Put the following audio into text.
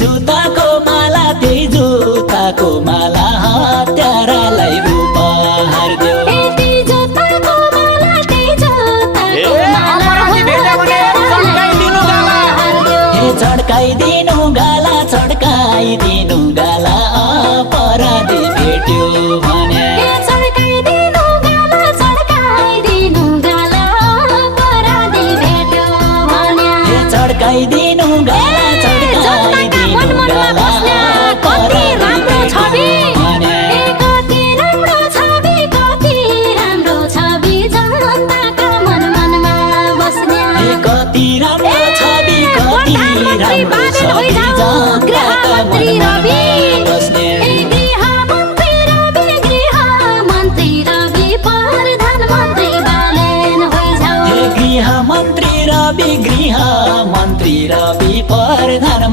जुत्ताको माला त्यही जुत्ताको माला हत्यारालाई उपहार देऊ चड्काइदिनु गाला चड्काइदिनु गाला अपराधी भेट्यो भने चड्काइदिनु गाला चड्काइदिनु गाला अपराधी भेट्यो भने चड्काइदिनु गाला चड्काइदिनु गाला कति राम्रो छवि कति राम्रो छवि कति राम्रो छवि जनताको मन मनमा बस्ने कति राम्रो छवि कति राम्रो छवि गृहमन्त्री रवि प्रधानमन्त्री बालेन गृहमन्त्री रवि गृहमन्त्री रवि प्रधानमन्त्री